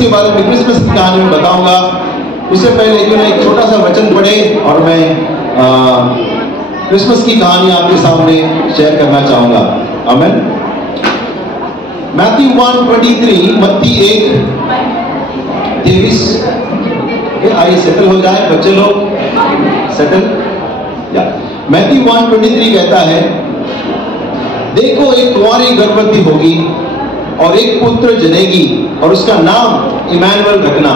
के बारे में, क्रिसमस की कहानी में बताऊंगा। उससे पहले क्यों एक छोटा सा वचन पढ़े और मैं क्रिसमस की कहानी आपके सामने शेयर करना चाहूंगा। आमीन। मैथ्यू 1:23, मत्ती 1:23। आइए सेटल हो जाए बच्चे लोग, सेटल। मैथ्यू 1:23 कहता है, देखो एक कुंवारी गर्भवती होगी और एक पुत्र जनेगी और उसका नाम इमैनुअल रखना,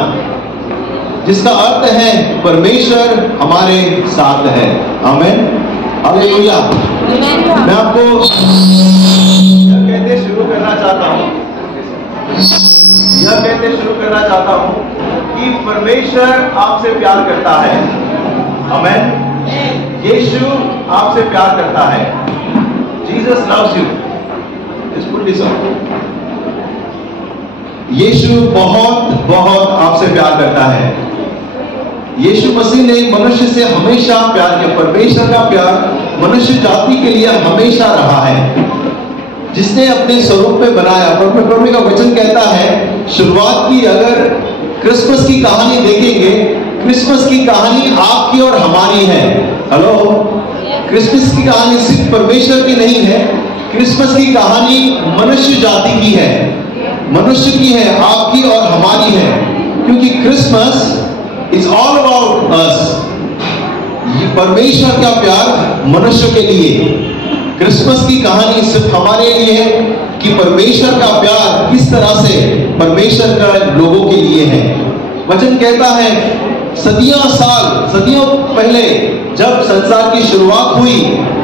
जिसका अर्थ है परमेश्वर हमारे साथ है। आमीन। हालेलुया। मैं आपको यह कहते शुरू करना चाहता हूं कि परमेश्वर आपसे प्यार करता है। आमीन। यीशु आपसे प्यार करता है। Jesus loves you. It's fully so. Yeshu बहुत बहुत आपसे प्यार करता है। यीशु मसीह ने मनुष्य से हमेशा प्यार किया। परमेश्वर का प्यार मनुष्य जाति के लिए हमेशा रहा है, जिसने अपने स्वरूप में बनाया। प्रभु का वचन कहता है, शुरुआत की अगर क्रिसमस की कहानी देखेंगे, क्रिसमस की कहानी आपकी और हमारी है। हेलो। क्रिसमस की कहानी सिर्फ परमेश्वर की नहीं है, क्रिसमस की कहानी मनुष्य जाति की है, मनुष्य की है, आपकी और हमारी है, क्योंकि Christmas is all about us. परमेश्वर का प्यार मनुष्य के लिए। क्रिसमस की कहानी सिर्फ हमारे लिए है कि परमेश्वर का प्यार किस तरह से परमेश्वर का लोगों के लिए है। वचन कहता है, सदियों पहले जब संसार की शुरुआत हुई,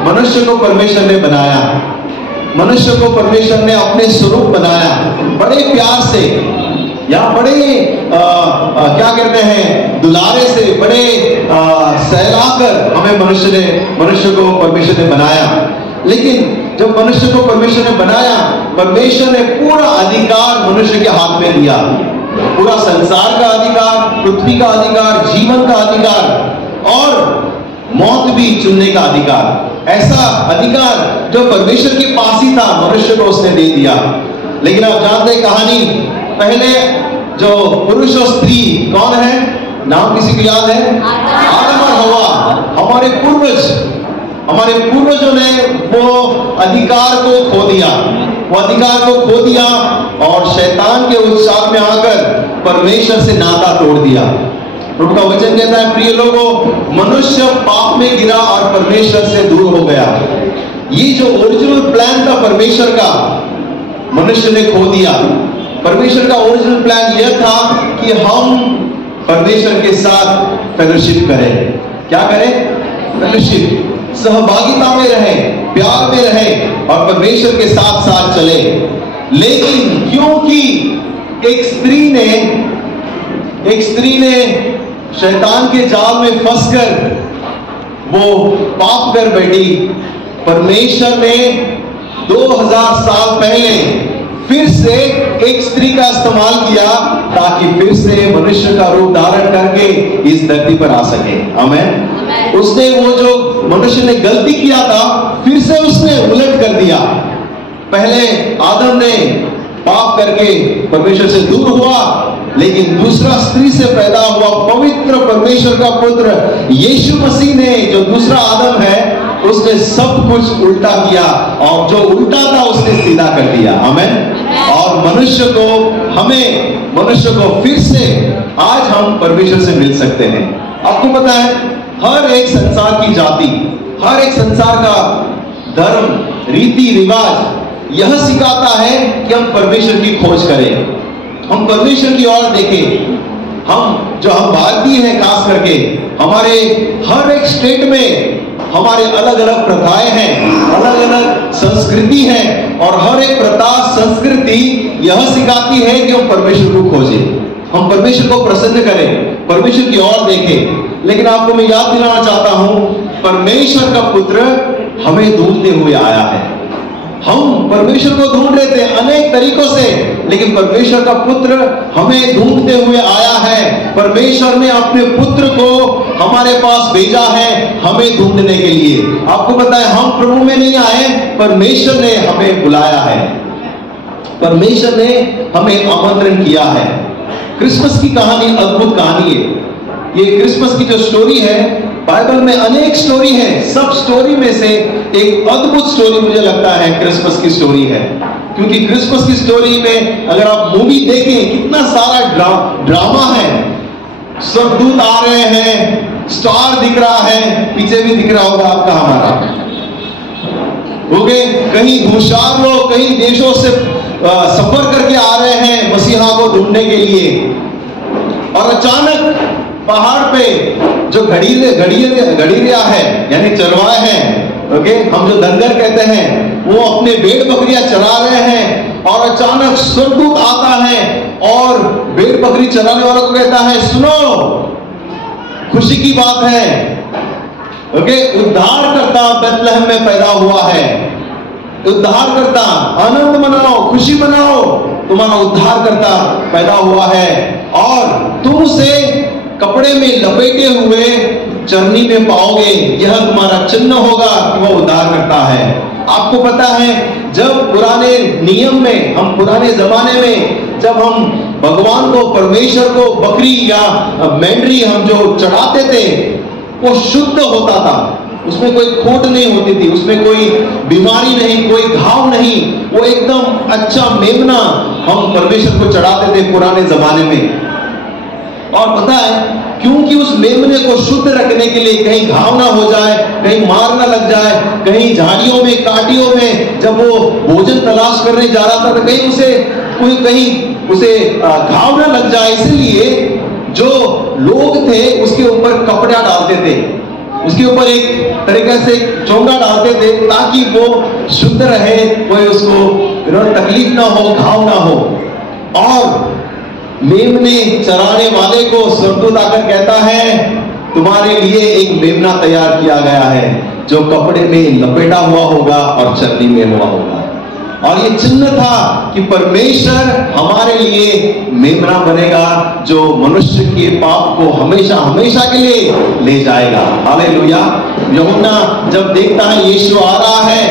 मनुष्य को परमेश्वर ने बनाया। मनुष्य को परमेश्वर ने अपने स्वरूप बनाया, बड़े प्यार से, या बड़े क्या कहते हैं, दुलारे से, बड़े सहलाकर हमें मनुष्य को परमेश्वर ने बनाया। लेकिन जब मनुष्य को परमेश्वर ने बनाया, परमेश्वर ने पूरा अधिकार मनुष्य के हाथ में दिया। पूरा संसार का अधिकार, पृथ्वी का अधिकार, जीवन का अधिकार और मौत भी चुनने का अधिकार। ऐसा अधिकार जो परमेश्वर के पास ही था, मनुष्य को उसने दे दिया। लेकिन आप जानते हैं कहानी, पहले जो पुरुष और स्त्री कौन है? नाम किसी को याद है? आदम और हवा। हमारे पूर्वजों ने वो अधिकार को खो दिया और शैतान के उत्साह में आकर परमेश्वर से नाता तोड़ दिया। उनका वचन कहता है, प्रिय लोगों, मनुष्य पाप में गिरा और परमेश्वर से दूर हो गया। ये जो ओरिजिनल प्लान था परमेश्वर का, मनुष्य ने खो दिया। परमेश्वर का ओरिजिनल प्लान यह था कि हम परमेश्वर के साथ फेलोशिप करें। क्या करें? फेलोशिप, सहभागिता में रहे, प्यार में रहे और परमेश्वर के साथ साथ चले। लेकिन क्योंकि एक स्त्री ने शैतान के जाल में फंसकर वो पाप कर बैठी, परमेश्वर ने 2000 साल पहले फिर से एक स्त्री का इस्तेमाल किया ताकि फिर से मनुष्य का रूप धारण करके इस धरती पर आ सके। आमीन। उसने वो जो मनुष्य ने गलती किया था, फिर से उसने उलट कर दिया। पहले आदम ने पाप करके परमेश्वर से दूर हुआ, लेकिन दूसरा स्त्री से पैदा हुआ पवित्र परमेश्वर का पुत्र यीशु मसीह ने, जो दूसरा आदम है, उसने सब कुछ उल्टा किया और जो उल्टा था उसने सीधा कर दिया। आमीन। और मनुष्य को फिर से आज हम परमेश्वर से मिल सकते हैं। आपको पता है, हर एक संसार की जाति, हर एक संसार का धर्म, रीति रिवाज यह सिखाता है कि हम परमेश्वर की खोज करें, हम परमेश्वर की ओर देखें। हम भारतीय हैं, खास करके हमारे हर एक स्टेट में हमारे अलग अलग प्रथाएं हैं, अलग अलग संस्कृति है, और हर एक प्रथा संस्कृति यह सिखाती है कि हम परमेश्वर को खोजें, हम परमेश्वर को प्रसन्न करें, परमेश्वर की ओर देखें। लेकिन आपको मैं याद दिलाना चाहता हूं, परमेश्वर का पुत्र हमें ढूंढते हुए आया है। हम परमेश्वर को ढूंढ रहे थे अनेक तरीकों से, लेकिन परमेश्वर का पुत्र हमें ढूंढते हुए आया है। परमेश्वर ने अपने पुत्र को हमारे पास भेजा है हमें ढूंढने के लिए। आपको पता है, हम प्रभु में नहीं आए, परमेश्वर ने हमें बुलाया है, परमेश्वर ने हमें आमंत्रण किया है। क्रिसमस की कहानी अद्भुत कहानी है। ये क्रिसमस की जो स्टोरी है, बाइबल में अनेक स्टोरी है, सब स्टोरी में से एक अद्भुत स्टोरी मुझे लगता है क्रिसमस की स्टोरी है। क्योंकि क्रिसमस की स्टोरी में अगर आप मूवी देखें, कितना सारा ड्रामा है। स्वर्गदूत आ रहे हैं, स्टार दिख रहा है, पीछे भी दिख रहा होगा आपका हमारा, ओके। कहीं भूषार लोग कहीं देशों से सफर करके आ रहे हैं मसीहा को ढूंढने के लिए, और अचानक पहाड़ पे जो घड़िया है यानी चरवाहे हैं, ओके, हम जो दंगर कहते हैं, वो अपने भेड़ बकरियां चरा रहे हैं, और अचानक स्वर्गदूत आता है और भेड़ बकरी चराने वालों को कहता है, सुनो, खुशी की बात है, ओके, उद्धारकर्ता बेथलेहम में पैदा हुआ है। उद्धारकर्ता, आनंद मनाओ, खुशी मनाओ, तुम्हारा उद्धारकर्ता पैदा हुआ है, और तुम उसे कपड़े में लपेटे हुए चरनी में पाओगे। यह तुम्हारा चिन्ह होगा कि वह उद्धार करता है। आपको पता है, जब पुराने नियम में, हम पुराने जमाने में जब हम भगवान को, परमेश्वर को बकरी या मेंढरी हम जो चढ़ाते थे, वो शुद्ध होता था, उसमें कोई खोट नहीं होती थी, उसमें कोई बीमारी नहीं, कोई घाव नहीं, वो एकदम अच्छा मेमना हम परमेश्वर को चढ़ाते थे पुराने जमाने में। और पता है, क्योंकि उस मेमने को शुद्ध रखने के लिए कहीं घाव ना हो जाए, कहीं मार ना लग जाए, कहीं झाड़ियों में, काटियों में जब वो भोजन तलाश करने जा रहा था तो कहीं उसे घाव ना लग जाए, इसलिए जो लोग थे उसके ऊपर कपड़ा डालते थे, उसके ऊपर एक तरीके से चोंगा डालते थे, ताकि वो शुद्ध रहे, कोई उसको तकलीफ ना हो, घाव ना हो। और मेमने चराने वाले को स्वर्गदूत आकर कहता है, तुम्हारे लिए एक मेमना तैयार किया गया है, जो कपड़े में लपेटा हुआ होगा और चरनी में हुआ होगा। और ये चिन्ह था कि परमेश्वर हमारे लिए मेमना बनेगा, जो मनुष्य के पाप को हमेशा हमेशा के लिए ले जाएगा। हालेलुया। यूहन्ना जब देखता है यीशु आ रहा है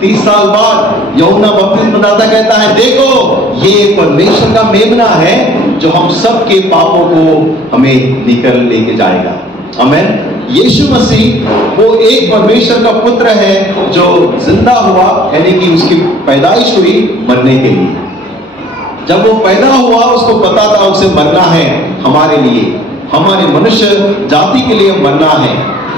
30 साल बाद, यूहन्ना बपतिस्मादाता कहता है, देखो ये परमेश्वर का मेमना है जो हम सबके पापों को हमें निकल लेके जाएगा। आमीन। यीशु मसीह वो एक परमेश्वर का पुत्र है जो जिंदा हुआ, यानी कि उसकी पैदाइश हुई मरने के लिए। जब वो पैदा हुआ, उसको पता था उसे मरना है, हमारे लिए, हमारे मनुष्य जाति के लिए मरना है।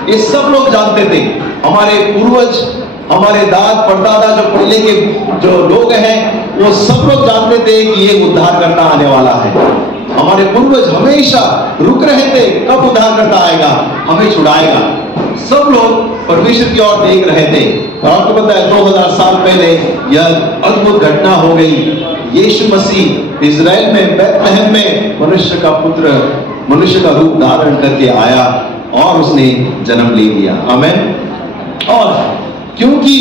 ये सब लोग जानते थे, हमारे पूर्वज, हमारे दाद परदादा, जो पहले के जो लोग हैं, वो सब लोग जानते थे कि ये उद्धार करना आने वाला है। हमारे पूर्वज हमेशा रुक रहे थे, कब उद्धार करता आएगा, हमें छुड़ाएगा। सब लोग परमेश्वर की ओर देख रहे थे। और आपको पता है 2000 साल पहले यह अद्भुत घटना हो गई। यीशु मसीह इजराइल में, बेथलेहम में मनुष्य का पुत्र, मनुष्य का रूप धारण करके आया और उसने जन्म ले लिया। आमीन। और क्योंकि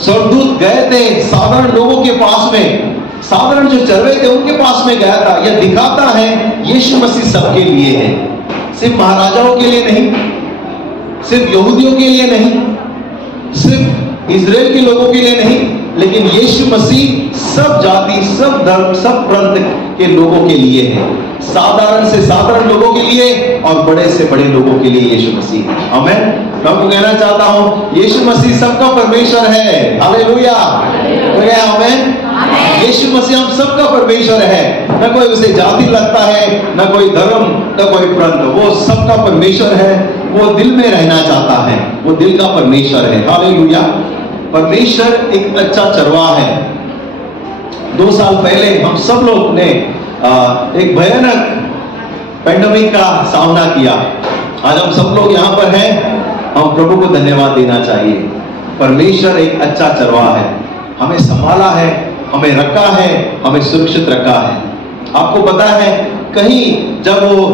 स्वर्गदूत गए थे साधारण लोगों के पास में, साधारण जो चरवे थे उनके पास में गया था, यह दिखाता है यीशु मसीह सबके लिए है, सिर्फ महाराजाओं के लिए नहीं, सिर्फ यहूदियों के लिए नहीं, सिर्फ इजराइल के लोगों के लिए नहीं, लेकिन यीशु मसीह सब जाति, सब धर्म, सब प्रांत के लोगों के लिए है। साधारण से साधारण लोगों के लिए और बड़े से बड़े लोगों के लिए यीशु मसीह। आमीन। मैं आपको कहना चाहता हूं, यीशु मसीह सबका परमेश्वर है। हालेलुया। आमीन। यीशु मसीह हम सबका परमेश्वर है। न कोई उसे जाति लगता है, न कोई धर्म, न कोई प्रांत, वो सबका परमेश्वर है। वो दिल में रहना चाहता है, वो दिल का परमेश्वर है। हालेलुया। परमेश्वर एक अच्छा चरवाहा है। 2 साल पहले हम सब लोग ने एक भयानक पैंडेमिक का सामना किया। आज हम सब लोग यहाँ पर हैं, हम प्रभु को धन्यवाद देना चाहिए। परमेश्वर एक अच्छा चरवाहा है, हमें संभाला है, हमें रखा है, हमें सुरक्षित रखा है। आपको पता है, कहीं जब वो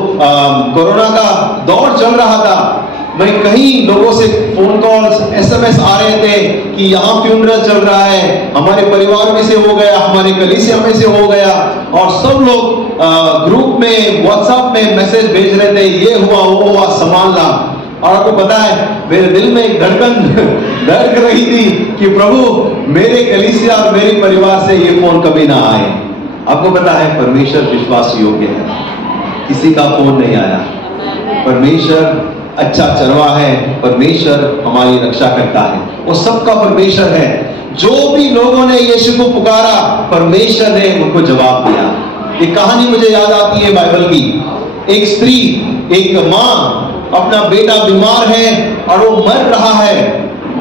कोरोना का दौर चल रहा था, भाई कहीं लोगों से फोन कॉल्स, SMS आ रहे थे कि यहाँ फ्यूनरल चल रहा है, हमारे परिवार में से हो गया, हमारे कलीसिया में से हो गया, और सब लोग ग्रुप में, व्हाट्सएप में मैसेज भेज रहे थे, ये हुआ, वो हुआ, संभालना। और आपको पता है, मेरे दिल में एक धड़कन धड़क रही थी कि प्रभु मेरे कलीसिया और मेरे परिवार से ये फोन कभी ना आए। आपको पता है, परमेश्वर विश्वास योग्य है। किसी का फोन नहीं आया। परमेश्वर अच्छा चरवा है, परमेश्वर हमारी रक्षा करता है, वो सबका परमेश्वर है। जो भी लोगों ने यीशु को पुकारा, परमेश्वर ने उनको जवाब दिया। ये कहानी मुझे याद आती है बाइबल की। एक स्त्री, एक माँ, अपना बेटा बीमार है और वो मर रहा है,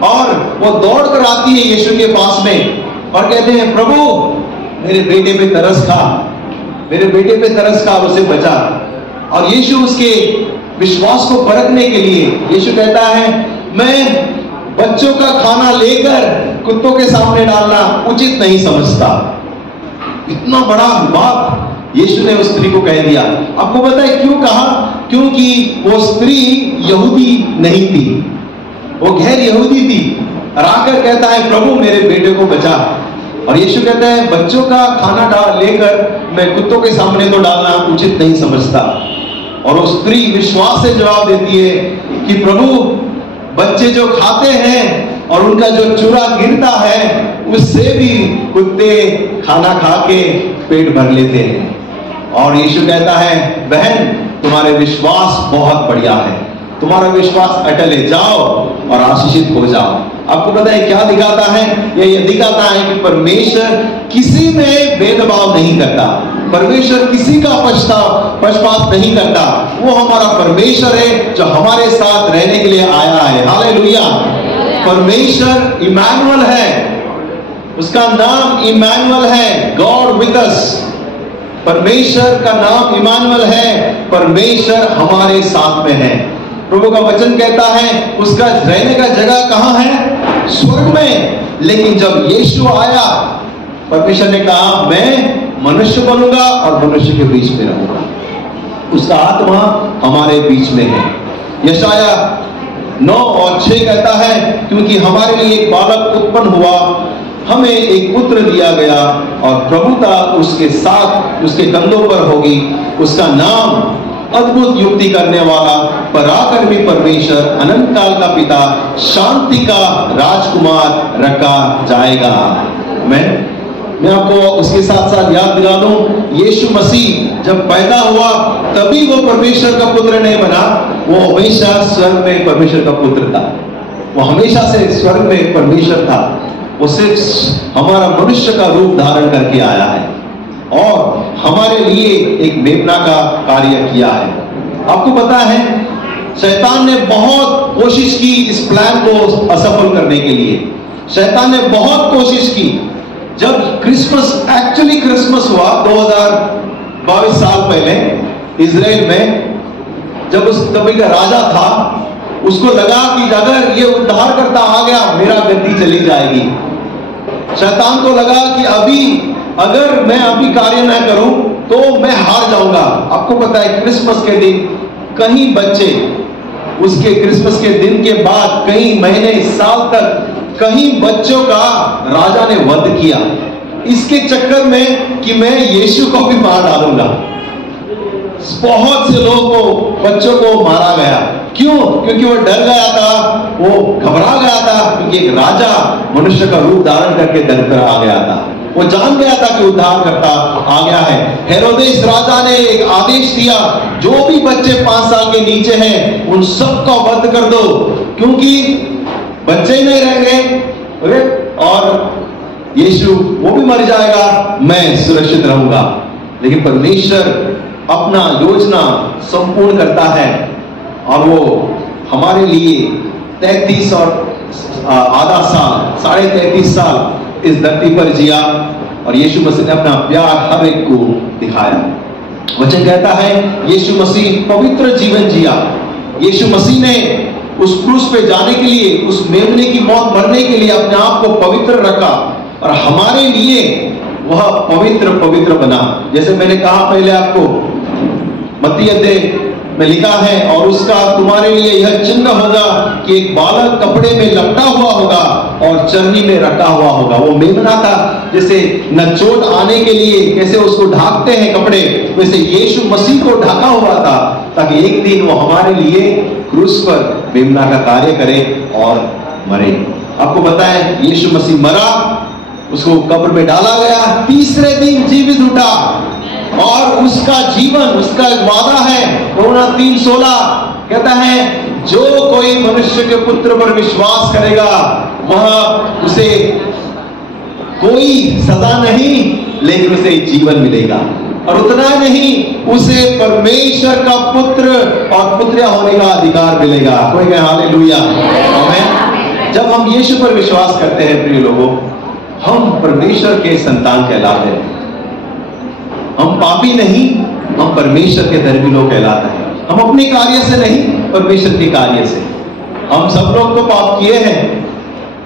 और वो दौड़ कर आती है यीशु के पास में और कहते हैं, प्रभु मेरे बेटे पे तरस खा, मेरे बेटे पे तरस खा, उसे बचा। और यीशु उसके विश्वास को परखने के लिए, यीशु कहता है, मैं बच्चों का खाना लेकर कुत्तों के सामने डालना उचित नहीं समझता। इतना बड़ा बात यीशु ने उस स्त्री को कह दिया। आपको पता है क्यों कहा? क्योंकि वो स्त्री यहूदी नहीं थी, वो गैर यहूदी थी। और आकर कहता है, प्रभु मेरे बेटे को बचा। और यीशु कहता है, बच्चों का खाना लेकर मैं कुत्तों के सामने तो डालना उचित नहीं समझता। और वो स्त्री विश्वास से जवाब देती है कि प्रभु बच्चे जो खाते हैं और उनका जो चूरा गिरता है, उससे भी कुत्ते खाना खा के पेट भर लेते हैं। और यीशु कहता है, बहन तुम्हारे विश्वास बहुत बढ़िया है, तुम्हारा विश्वास अटल है, जाओ और आशीषित हो जाओ। आपको पता है क्या दिखाता है? ये दिखाता है कि परमेश्वर किसी में भेदभाव नहीं करता, परमेश्वर किसी का पक्षपात नहीं करता। वो हमारा परमेश्वर है जो हमारे साथ रहने के लिए आया है। हालेलुया। परमेश्वर इमैनुअल है, उसका नाम इमैनुअल है, गॉड विद अस। परमेश्वर का नाम इमैनुअल है, परमेश्वर हमारे साथ में है। प्रभु का वचन कहता है उसका रहने का जगह कहां है? स्वर्ग में। लेकिन जब यीशु आया, परमेश्वर ने कहा, मैं मनुष्य बनूंगा और मनुष्य के बीच में रहूंगा। उसका आत्मा हमारे बीच में है। यशाया 9 और 6 कहता है, क्योंकि हमारे लिए एक बालक उत्पन्न हुआ, हमें एक पुत्र दिया गया, और प्रभुता उसके साथ उसके कंधों पर होगी। उसका नाम अद्भुत युक्ति करने वाला, पराक्रमी परमेश्वर, अनंत काल का पिता, शांति का राजकुमार रखा जाएगा। मैं आपको उसके साथ साथ याद दिला दूं, यीशु मसीह जब पैदा हुआ तभी वो परमेश्वर का पुत्र नहीं बना, वो हमेशा स्वर्ग में परमेश्वर का पुत्र था। वो हमेशा से स्वर्ग में परमेश्वर था। वो सिर्फ हमारा मनुष्य का रूप धारण करके आया है और हमारे लिए एक मेमना का कार्य किया है। आपको पता है शैतान ने बहुत कोशिश की इस प्लान को असफल करने के लिए। शैतान ने बहुत कोशिश की। जब एक्चुअली क्रिसमस हुआ 2022 साल पहले इजराइल में, जब उस तभी का राजा था, उसको लगा कि अगर ये उद्धारकर्ता आ गया मेरा गद्दी चली जाएगी। शैतान को लगा कि अगर मैं अभी कार्य न करूं तो मैं हार जाऊंगा। आपको पता है क्रिसमस के दिन कई बच्चे, उसके क्रिसमस के दिन के बाद कई महीने साल तक कई बच्चों का राजा ने वध किया, इसके चक्कर में कि मैं यीशु को भी मार डालूंगा। बहुत से लोगों को, बच्चों को मारा गया। क्यों? क्योंकि वो डर गया था, वो घबरा गया था, क्योंकि एक राजा मनुष्य का रूप धारण करके डर कर आ गया था। वो जान गया था कि उद्धारकर्ता आ गया है। हेरोदेस राजा ने एक आदेश दिया, जो भी बच्चे 5 साल के नीचे हैं उन सबका वध कर दो, क्योंकि बच्चे ही नहीं रहेंगे और यीशु वो भी मर जाएगा, मैं सुरक्षित रहूंगा। लेकिन परमेश्वर अपना योजना संपूर्ण करता है और वो हमारे लिए 33 और आधा साल, 33.5 साल इस धरती पर जिया और यीशु मसीह ने अपना प्यार हर एक को दिखाया। वचन कहता है यीशु मसीह पवित्र जीवन जिया। यीशु मसीह ने उस क्रूस पे जाने के लिए, उस मेमने की मौत मरने के लिए अपने आप को पवित्र रखा और हमारे लिए वह पवित्र बना। जैसे मैंने कहा पहले आपको, मत्ती अध्याय में लिखा है, और उसका तुम्हारे लिए यह चिन्ह होगा कि एक बालक कपड़े में लपटा हुआ होगा और चरनी में रखा हुआ होगा। वो मेमना था, जैसे न चोट आने के लिए कैसे उसको ढाकते हैं कपड़े, वैसे यीशु मसीह को ढका हुआ था ताकि एक दिन वो हमारे लिए क्रूस पर मेमना का कार्य करे और मरे। आपको पता है यीशु मसीह मरा, उसको कब्र में डाला गया, तीसरे दिन जीवित उठा। और उसका जीवन, उसका वादा है। रोमन 3:16 कहता है जो कोई मनुष्य के पुत्र पर विश्वास करेगा वह उसे कोई सजा नहीं लेकिन उसे जीवन मिलेगा। और उतना नहीं, उसे परमेश्वर का पुत्र और पुत्रिया होने का अधिकार मिलेगा। कोई कहे हालेलुया, आमीन। जब हम यीशु पर विश्वास करते हैं प्रिय लोगों, हम परमेश्वर के संतान कहलाते हैं। हम पापी नहीं, हम परमेश्वर के धर्मी लोग कहलाते हैं। हम अपने कार्य से नहीं, परमेश्वर के कार्य से। हम सब लोग तो पाप किए हैं,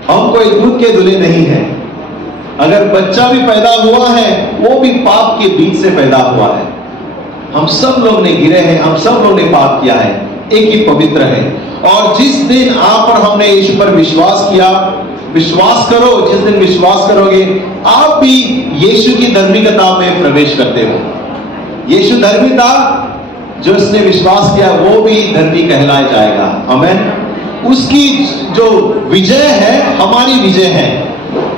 हम कोई दूध के धुले नहीं है। अगर बच्चा भी पैदा हुआ है वो भी पाप के बीच से पैदा हुआ है। हम सब लोग ने गिरे हैं, हम सब लोग ने पाप किया है। एक ही पवित्र है। और जिस दिन आप और हमने यीशु पर विश्वास किया, विश्वास करो, जिस दिन विश्वास करोगे आप भी यीशु की धार्मिकता में प्रवेश करते हो। यीशु धर्मी था, जो इसने विश्वास किया वो भी धर्मी कहलाया जाएगा। आमीन। उसकी जो विजय है हमारी विजय है,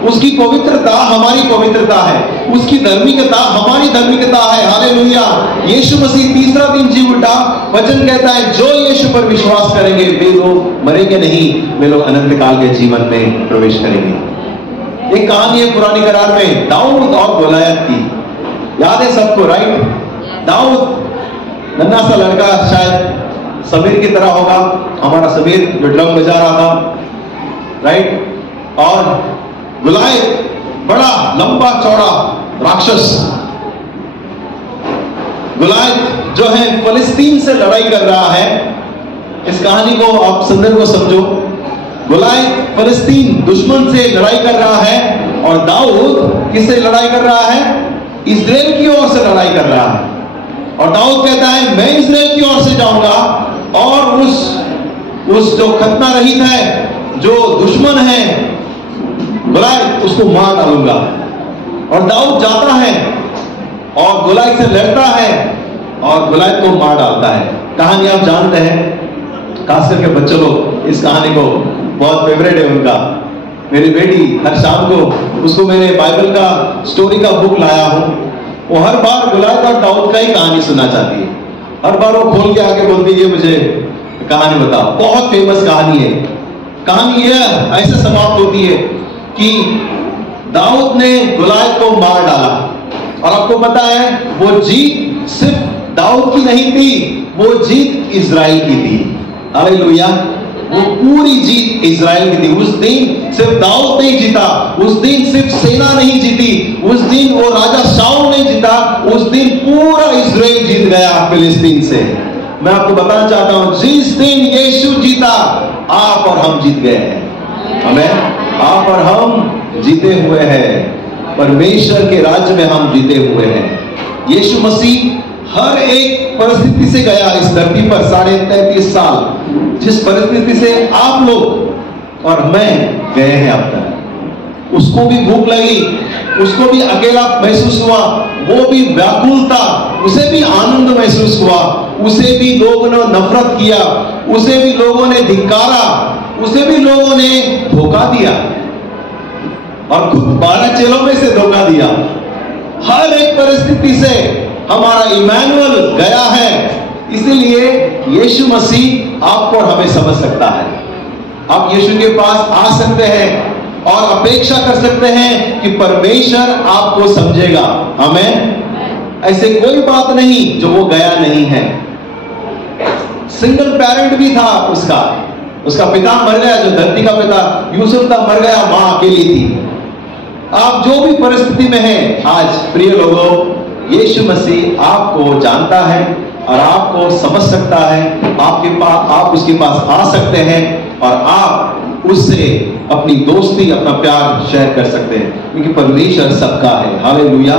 उसकी पवित्रता हमारी पवित्रता है, उसकी धार्मिकता हमारी धार्मिकता है। हालेलुया। यीशु मसीह तीसरा दिन जी उठा। वचन कहता है जो यीशु पर विश्वास करेंगे वे लोग मरेंगे नहीं, वे लोग अनंत काल के जीवन में प्रवेश करेंगे। एक कहानी है पुरानी करार में दाऊद और गोलायत की, याद है सबको, राइट? दाऊद नन्हा सा लड़का, शायद समीर की तरह होगा, हमारा समीर जो ड्रम बजा रहा था, राइट? और गोलायत बड़ा लंबा चौड़ा राक्षस। गोलायत जो है फिलिस्तीन से लड़ाई कर रहा है। इस कहानी को आप संदर्भ को समझो। गोलायत फिलिस्तीन दुश्मन से लड़ाई कर रहा है और दाऊद किससे लड़ाई कर रहा है? इस्राएल की ओर से लड़ाई कर रहा है। और दाऊद कहता है मैं इस्राएल की ओर से जाऊंगा और उस जो खतना रहित है, जो दुश्मन है गोलायत, उसको मार डालूंगा। और दाऊद जाता है और गोलायत से लड़ता है और गोलायत को मार डालता है। कहानी आप जानते हैं, खास करके बच्चे लोग इस कहानी को बहुत फेवरेट है उनका। मेरी बेटी हर शाम को उसको मैंने बाइबल का स्टोरी का बुक लाया हूं, वो हर बार गोलायत और दाऊद का ही कहानी सुनना चाहती है। हर बार वो खोल के आके बोलती है मुझे कहानी बताओ। बहुत फेमस कहानी है। कहानी यह ऐसे समाप्त होती है कि दाऊद ने गोलायत को मार डाला। और आपको पता है वो जीत सिर्फ दाऊद की नहीं थी, वो जीत इजराइल की थी। हालेलुया। वो पूरी जीत इजराइल की थी। उस दिन सिर्फ दाऊद नहीं जीता, उस दिन सिर्फ सेना नहीं जीती, उस दिन वो राजा शाऊल नहीं जीता, उस दिन पूरा इजराइल जीत गया फिलिस्तीन से। मैं आपको बताना चाहता हूं, जिस दिन यीशु जीता आप और हम जीत गए हैं। आमीन। आप और हम जीते हुए हैं, परमेश्वर के राज्य में हम जीते हुए हैं। यीशु मसीह हर एक परिस्थिति से गया इस धरती पर 33.5 साल। जिस परिस्थिति से आप लोग और मैं गए हैं अब तक, उसको भी भूख लगी, उसको भी अकेला महसूस हुआ, वो भी व्याकुल था, उसे भी आनंद महसूस हुआ, उसे भी लोगों ने नफरत किया, उसे भी लोगों ने धिक्कारा, उसे भी लोगों ने धोखा दिया और खुद 12 चेलों में से धोखा दिया। हर एक परिस्थिति से हमारा इमैनुअल गया है। इसलिए यीशु मसीह आपको और हमें समझ सकता है। आप यीशु के पास आ सकते हैं और अपेक्षा कर सकते हैं कि परमेश्वर आपको समझेगा। आमीन। ऐसे कोई बात नहीं जो वो गया नहीं है। सिंगल पेरेंट भी था उसका पिता मर गया, जो धरती का पिता यूसुफ था मर गया, मां अकेली थी। आप जो भी परिस्थिति में हैं आज प्रिय लोगों, यीशु मसीह आपको जानता है और आपको समझ सकता है। आपके पास, आप उसके पास आ सकते हैं और आप उससे अपनी दोस्ती, अपना प्यार शेयर कर सकते हैं, क्योंकि परमेश्वर सबका है। हालेलुया।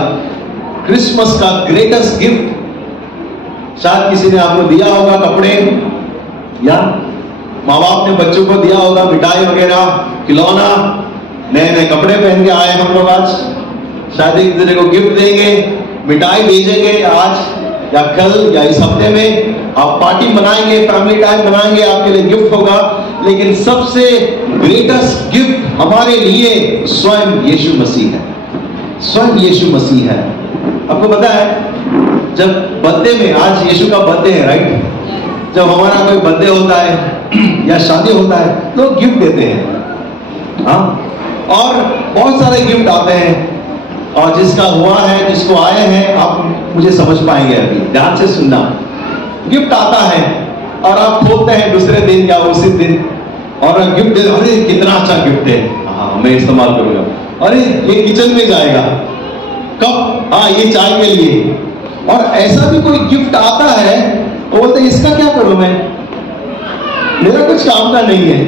क्रिसमस का ग्रेटेस्ट गिफ्ट शायद किसी ने आपको दिया होगा, कपड़े, या माँ बाप ने बच्चों को दिया होगा मिठाई वगैरह, खिलौना, नए नए कपड़े पहन के आए हम लोग आज, शायद एक दूसरे को गिफ्ट देंगे, मिठाई भेजेंगे आज या कल या इस हफ्ते में, आप पार्टी मनाएंगे, फैमिली टाइम मनाएंगे, आपके लिए गिफ्ट होगा। लेकिन सबसे ग्रेटेस्ट गिफ्ट हमारे लिए स्वयं यीशु मसीह है। स्वयं यीशु मसीह है। आपको पता है जब बर्थडे में, आज यीशु का बर्थडे है राइट, जब हमारा कोई बर्थडे होता है या शादी होता है तो गिफ्ट देते हैं। हाँ, और बहुत सारे गिफ्ट आते हैं, और जिसका हुआ है, जिसको आए हैं, आप मुझे समझ पाएंगे। अभी ध्यान से सुनना। गिफ्ट आता है और आप खोलते हैं दूसरे दिन या उसी दिन, और गिफ्ट दे, अरे कितना अच्छा गिफ्ट है, हाँ मैं इस्तेमाल करूंगा, अरे ये किचन में जाएगा, कप, हाँ ये चाय के लिए। और ऐसा भी कोई गिफ्ट आता है, वो बोलते इसका क्या करूं मैं, मेरा कुछ काम का नहीं है।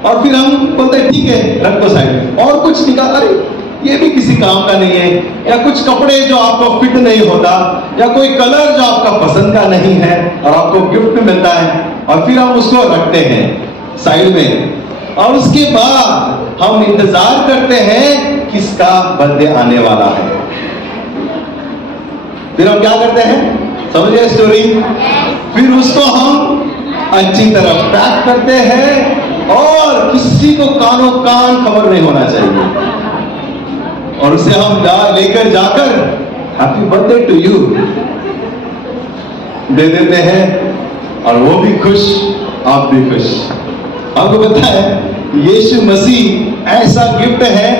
और फिर हम बोलते हैं ठीक है रख दो साइड, और कुछ निकाला, अरे ये भी किसी काम का नहीं है। या कुछ कपड़े जो आपको फिट नहीं होता, या कोई कलर जो आपका पसंद का नहीं है और आपको गिफ्ट में मिलता है, और फिर हम उसको रखते हैं साइड में। और उसके बाद हम इंतजार करते हैं किसका बर्थडे आने वाला है। फिर हम क्या करते हैं, समझ गए स्टोरी? फिर उसको हम अच्छी तरह पैक करते हैं, और किसी को कानों कान खबर नहीं होना चाहिए, और उसे हम लेकर जाकर हैप्पी बर्थडे टू यू दे देते हैं, और वो भी खुश, आप भी खुश। आपको पता है यीशु मसीह ऐसा गिफ्ट है,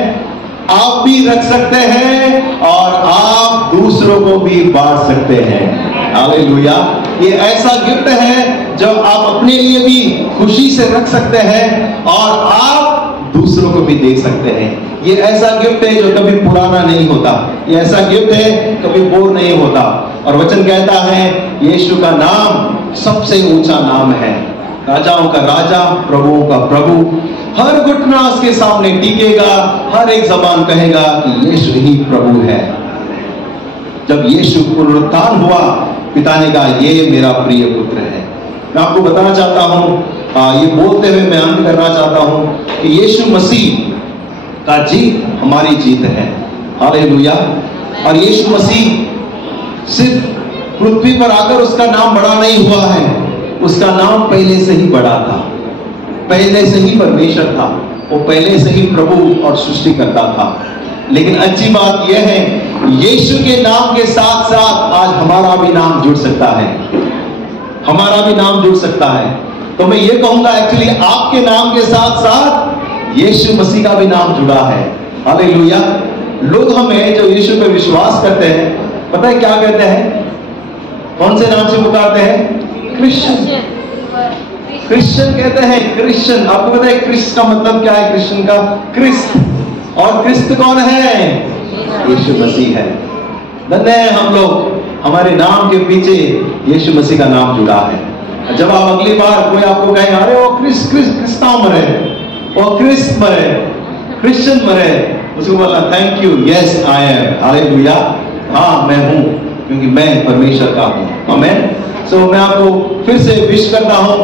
आप भी रख सकते हैं और आप दूसरों को भी बांट सकते हैं। हालेलुया। ये ऐसा गिफ्ट है जो आप अपने लिए भी खुशी से रख सकते हैं, और आप दूसरों को भी दे सकते हैं। ये ऐसा गिफ्ट है जो कभी पुराना नहीं होता, ये ऐसा गिफ्ट है कभी बोर नहीं होता। और वचन कहता है यीशु का नाम सबसे ऊंचा नाम है, राजाओं का राजा, प्रभुओं का प्रभु। हर घुटना उसके सामने टिकेगा, हर एक जबान कहेगा कि यीशु ही प्रभु है। जब यीशु पुनरुत्थान हुआ, पिता ने कहा ये मेरा प्रिय पुत्र है। मैं आपको बताना चाहता हूं, ये बोलते हुए मैं अंत करना चाहता हूं कि यीशु मसीह का जीत हमारी जीत है। हालेलुया। और यीशु मसीह सिर्फ पृथ्वी पर आकर उसका नाम बड़ा नहीं हुआ है, उसका नाम पहले से ही बड़ा था, पहले से ही परमेश्वर था, वो पहले से ही प्रभु और सृष्टि करता था। लेकिन अच्छी बात यह है यीशु के नाम के साथ साथ आज हमारा भी नाम जुड़ सकता है, हमारा भी नाम जुड़ सकता है। तो मैं ये कहूंगा एक्चुअली आपके नाम के साथ साथ यीशु मसीह का भी नाम जुड़ा है। हालेलुया। लोग हमें जो यीशु पे विश्वास करते हैं, पता है क्या कहते हैं, कौन से नाम से पुकारते हैं? क्रिश्चियन। क्रिश्चियन कहते हैं, क्रिश्चियन। आपको पता है क्रिस्ट का मतलब क्या है? क्रिश्चियन का क्रिस्त। और क्रिस्त कौन है? यीशु मसीह है। धन्य है हम लोग, हमारे नाम के पीछे यीशु मसीह का नाम जुड़ा है। जब आप अगली बार कोई आपको कहे अरे वो क्रिस्ता मरे, वो क्रिस्त मरे, क्रिश्चियन मरे, उसको बोला thank you, yes I am. Hallelujah. हाँ मैं हूं, क्योंकि मैं परमेश्वर का हूं। आमीन। सो मैं आपको फिर से विश करता हूं,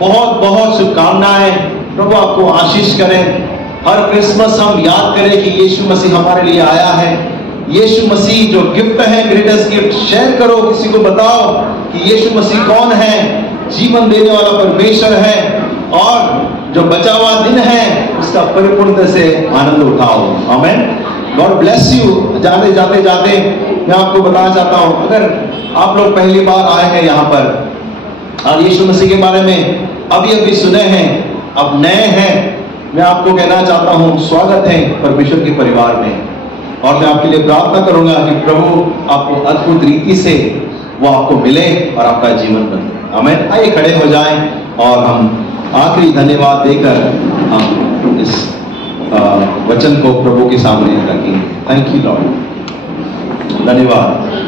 बहुत बहुत शुभकामनाएं, प्रभु आपको आशीष करें। हर क्रिसमस हम याद करें कि यीशु मसीह हमारे लिए आया है। यीशु मसीह जो गिफ्ट है, ग्रेटेस्ट गिफ्ट, शेयर करो, किसी को बताओ कि यीशु मसीह कौन है, जीवन देने वाला परमेश्वर है, और जो बचा हुआ दिन है उसका परिपूर्णता से आनंद उठाओ। आमीन। God bless you. जाते जाते जाते मैं आपको बताना चाहता हूं, अगर आप लोग पहली बार आए हैं यहाँ पर और यीशु मसीह के बारे में अभी अभी सुने हैं, अब नए हैं, मैं आपको कहना चाहता हूं स्वागत है परमेश्वर के परिवार में। और मैं आपके लिए प्रार्थना करूंगा कि प्रभु आपको अद्भुत रीति से वो आपको मिले और आपका जीवन बने। आमीन। आइए खड़े हो जाएं और हम आखिरी धन्यवाद देकर हम इस वचन को प्रभु के सामने रखेंगे। Thank you Lord. धन्यवाद।